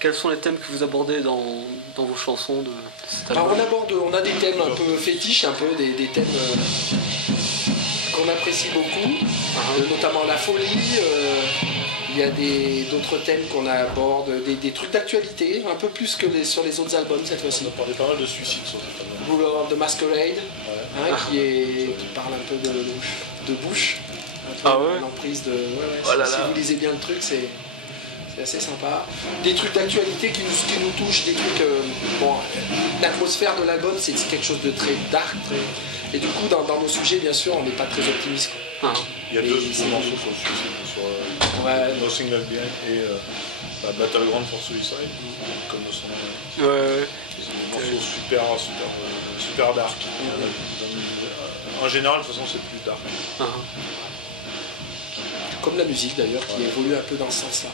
quels sont les thèmes que vous abordez dans vos chansons de cet album? On a des thèmes un peu fétiches, un peu des thèmes qu'on apprécie beaucoup, notamment la folie. Il y a d'autres thèmes qu'on aborde, des trucs d'actualité, un peu plus que sur les autres albums cette fois-ci. On a parlé pas mal de suicides sur cet album. Ruler of the Masquerade, qui parle un peu de Bush, l'emprise de... si vous lisez bien le truc, c'est assez sympa. Des trucs d'actualité qui nous touchent, des trucs... l'atmosphère de l'album, c'est quelque chose de très dark, et du coup, dans nos sujets, bien sûr, on n'est pas très optimiste. Il y a deux morceaux sur le suicide, sur Nothing Left Behind et Battleground for Suicide, comme son nom. C'est des morceaux super dark. En général, de toute façon, c'est plus dark. Comme la musique d'ailleurs, qui évolue un peu dans ce sens-là.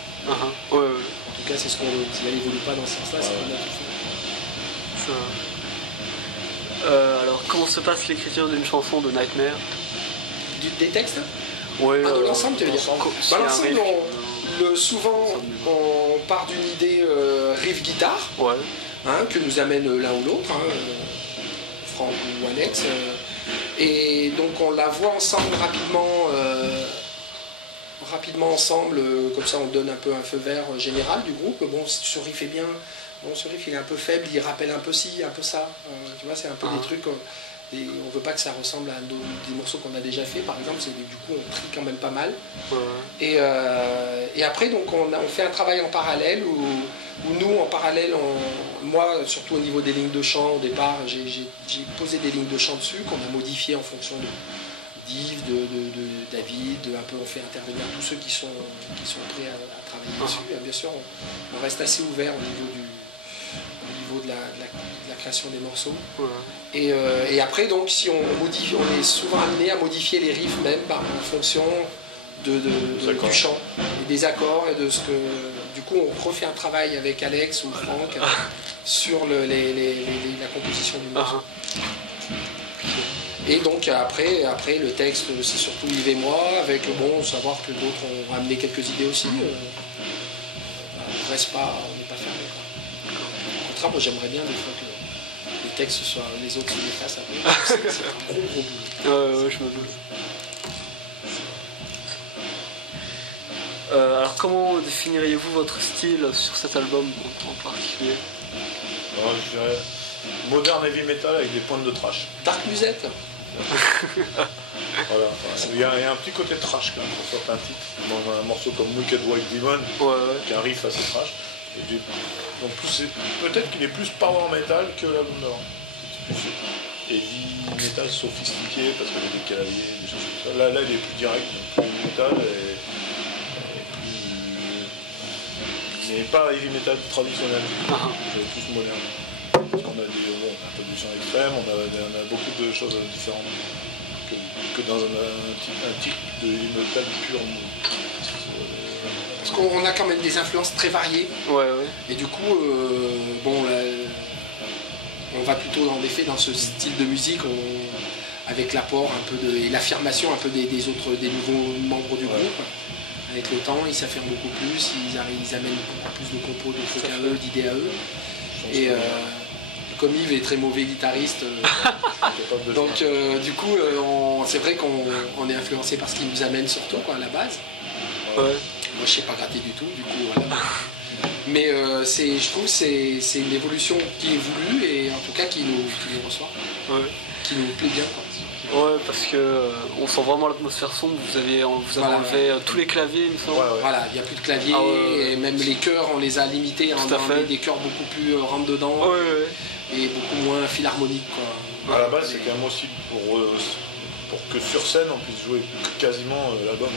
En tout cas, c'est ce qu'on dit. Si elle évolue pas dans ce sens-là, c'est qu'on a tout fait. Alors, comment se passe l'écriture d'une chanson de Nightmare? Des textes? De l'ensemble, tu veux dire? L'ensemble, souvent, on part d'une idée riff guitare, que nous amène l'un ou l'autre, Franck ou Alex, et donc on la voit ensemble rapidement ensemble, comme ça on donne un peu un feu vert général du groupe. Bon, ce riff est bien, ce riff il est un peu faible, il rappelle un peu ci, un peu ça, tu vois, c'est un peu des trucs... on veut pas que ça ressemble à des morceaux qu'on a déjà fait, par exemple, du coup on trie quand même pas mal. Et après donc on fait un travail en parallèle où nous en parallèle, moi surtout au niveau des lignes de chant au départ, j'ai posé des lignes de chant dessus qu'on a modifiées en fonction d'Yves, de David, un peu on fait intervenir tous ceux qui sont prêts à travailler dessus. Et bien sûr on reste assez ouvert au niveau de la création des morceaux. Et après, donc, si on modifie, on est souvent amené à modifier les riffs même en fonction du chant et des accords et de ce que... Du coup, on refait un travail avec Alex ou Franck sur la composition du morceau. Et donc après le texte, c'est surtout Yves et moi, avec savoir que d'autres ont amené quelques idées aussi. On reste pas, on n'est pas fermé. Au contraire, moi j'aimerais bien des fois que les textes soient les autres qui les fassent après. C'est un gros boulot. Je me doute. Alors comment définiriez-vous votre style sur cet album en particulier? Je dirais modern heavy metal avec des pointes de trash. Dark musette. Voilà, il y a un petit côté trash quand même sur certains titres, dans un morceau comme Wicked White Demon, qui a un riff assez trash. Donc peut-être qu'il est plus power metal que l'album d'avant. C'est plus heavy metal sophistiqué parce qu'il y a des claviers, des choses comme ça. Là il est plus direct, plus heavy metal et plus... mais pas heavy metal traditionnel, c'est plus moderne. Parce qu'on a un peu du chant extrême, on a beaucoup de choses différentes que dans un type de metal pur. Parce qu'on a quand même des influences très variées. Et du coup, on va plutôt en effet dans ce style de musique, avec l'apport un peu et l'affirmation un peu des nouveaux membres du groupe. Avec le temps, ils s'affirment beaucoup plus, ils amènent beaucoup plus de compos, de trucs à eux, d'idées à eux. Et comme Yves est très mauvais guitariste, donc du coup, c'est vrai qu'on est influencé par ce qu'il nous amène surtout à la base. Moi, je sais pas gratter du tout, du coup, voilà. Mais je trouve que c'est une évolution qui est voulue et en tout cas qui nous reçoit, qui nous plaît bien. Parce que on sent vraiment l'atmosphère sombre. Vous avez enlevé tous les claviers, il me semble. Voilà, il n'y a plus de clavier et même les chœurs, on les a limités en des chœurs beaucoup plus rentre dedans et beaucoup moins philharmoniques. À la base, c'est quand même aussi pour que sur scène on puisse jouer quasiment l'album.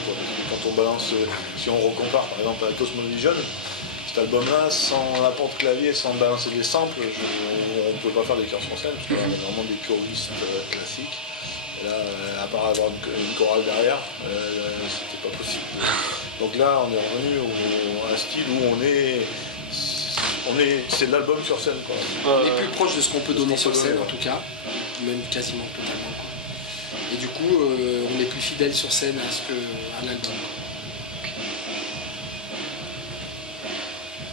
Quand on balance, si on recompare par exemple avec Cosmovision, cet album-là, sans l'apport de clavier, sans balancer des samples, on ne peut pas faire des chœurs sur scène parce qu'on a vraiment des choristes classiques. Et là, à part avoir une chorale derrière, c'était pas possible. Donc là, on est revenu à un style où c'est de l'album sur scène, quoi. On est plus proche de ce qu'on peut donner sur scène, en tout cas, même quasiment totalement. Et du coup, on est plus fidèle sur scène à l'album.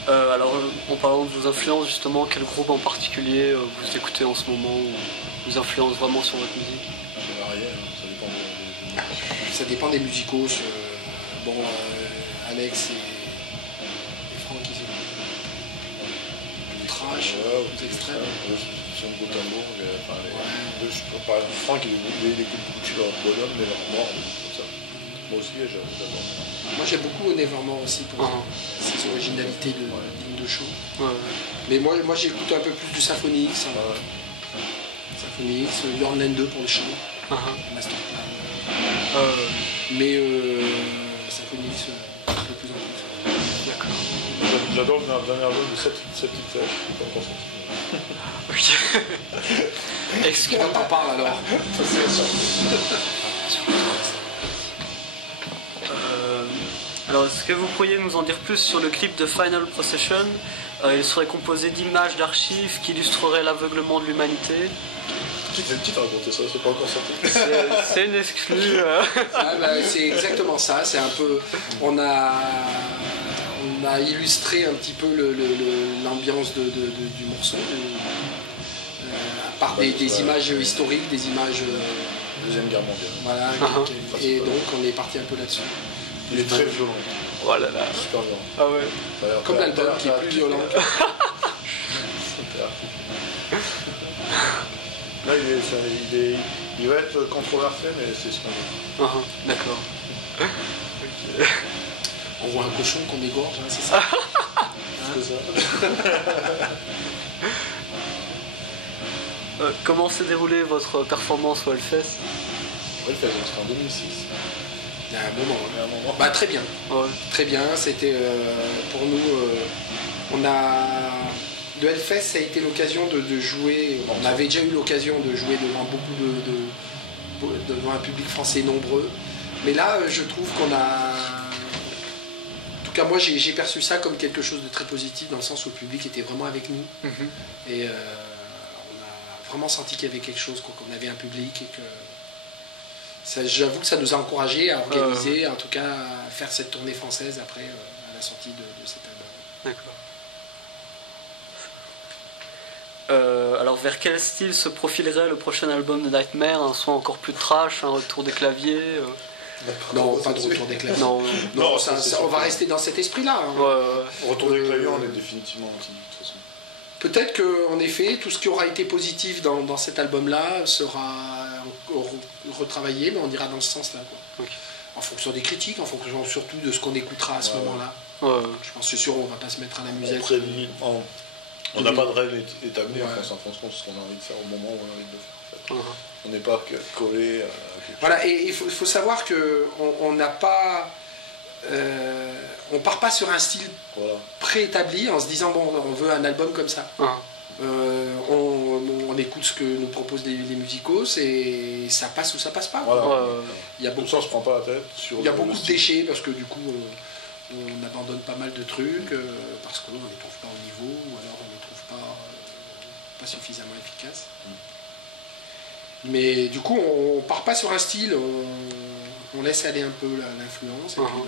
Alors, en parlant de vos influences, justement, quel groupe en particulier vous écoutez en ce moment ou vous influence vraiment sur votre musique? C'est varié, hein, ça dépend des Ça dépend des musicos. Bon, Alex et Franck, ils écoutent du trash, plus extrême. Sur le Gothenburg, par exemple, Franck, il écoute beaucoup de choses bonhomme, mais leur mort, comme ça. Moi aussi, j'adore. Moi j'aime beaucoup Nevermore aussi pour ses originalités de ligne de show. Ouais. Mais moi j'écoute un peu plus du Symphony X. Symphony X, Your Land 2 pour le chant. Masterplan. Mais Symphony X, de plus en plus. D'accord. J'adore le dernier album de 7 petites flèches, qui n'est pas encore sorti. Ok. Excuse-moi. On t'en parle alors. Alors, est-ce que vous pourriez nous en dire plus sur le clip de Final Procession? Il serait composé d'images d'archives qui illustreraient l'aveuglement de l'humanité. Qui te dit de raconter ça? C'est pas encore sorti. C'est une exclue. C'est exactement ça. C'est un peu. On a illustré un petit peu l'ambiance du morceau. Par des images historiques, des images. Deuxième Guerre mondiale. Voilà. Et donc on est parti un peu là-dessus. Il est très violent. Oh là là. Super violent. Ah ouais. Comme l'album qui est plus violent. Là, il va être controversé, mais c'est ce qu'on veut. D'accord. On voit un cochon qu'on égorge, hein, c'est ça. C'est ça. Comment s'est déroulée votre performance au Hellfest? Ouais, c'était en 2006. Il y a un moment. Bah, très bien. Ouais. Très bien. C'était pour nous. Le Hellfest, ça a été l'occasion de jouer. On avait déjà eu l'occasion de jouer devant devant un public français nombreux. Mais là, je trouve qu'on a. En tout cas, moi, j'ai perçu ça comme quelque chose de très positif dans le sens où le public était vraiment avec nous. Et on a vraiment senti qu'il y avait quelque chose, qu'on avait un public et que. J'avoue que ça nous a encouragés à organiser, en tout cas à faire cette tournée française après à la sortie de cet album. D'accord. Alors vers quel style se profilerait le prochain album de Nightmare? Un son encore plus trash, un retour des claviers? Non, pas de retour des claviers. Non, on va rester dans cet esprit-là. Hein. Retour des claviers, on est définitivement anti, de toute façon. Peut-être qu'en effet, tout ce qui aura été positif dans cet album-là sera retravaillé, mais on ira dans ce sens-là. En fonction des critiques, en fonction surtout de ce qu'on écoutera à ce moment-là. Je pense que c'est sûr, on ne va pas se mettre à la musette. On n'a pas de règle établie, on s'enfonce compte de ce qu'on a envie de faire au moment où on a envie de le faire. En fait. On n'est pas collé à voilà, et il faut savoir qu'on n'a pas. On part pas sur un style préétabli en se disant bon, on veut un album comme ça. On écoute ce que nous proposent les musicos et ça passe ou ça passe pas. Il y a beaucoup, ça, on se prend pas la tête. Il y a beaucoup de déchets parce que du coup on abandonne pas mal de trucs parce qu'on ne les trouve pas au niveau ou alors on ne les trouve pas suffisamment efficaces. Mais du coup on part pas sur un style, on laisse aller un peu l'influence et puis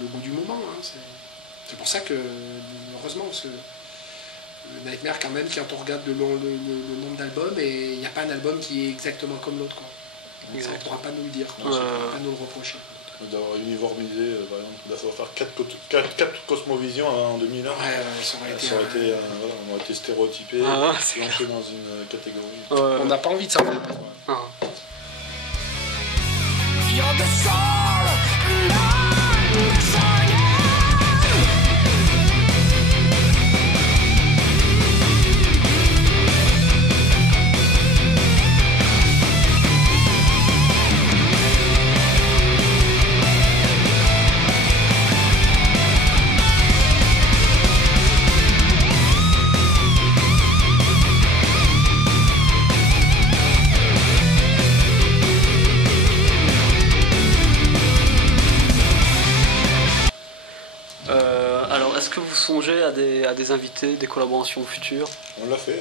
le goût du moment. Hein. C'est pour ça que heureusement le Nightmare quand même, quand on regarde le nombre d'albums, et il n'y a pas un album qui est exactement comme l'autre. On ne pourra pas nous le dire, on ne pourra pas nous le reprocher. D'avoir uniformisé, par exemple, d'avoir faire 4 Cosmovision en 2001, ça aurait été on aurait été stéréotypé, lancé dans une catégorie. On n'a pas envie de ça. Alors, est-ce que vous songez à des invités, des collaborations futures? On l'a fait.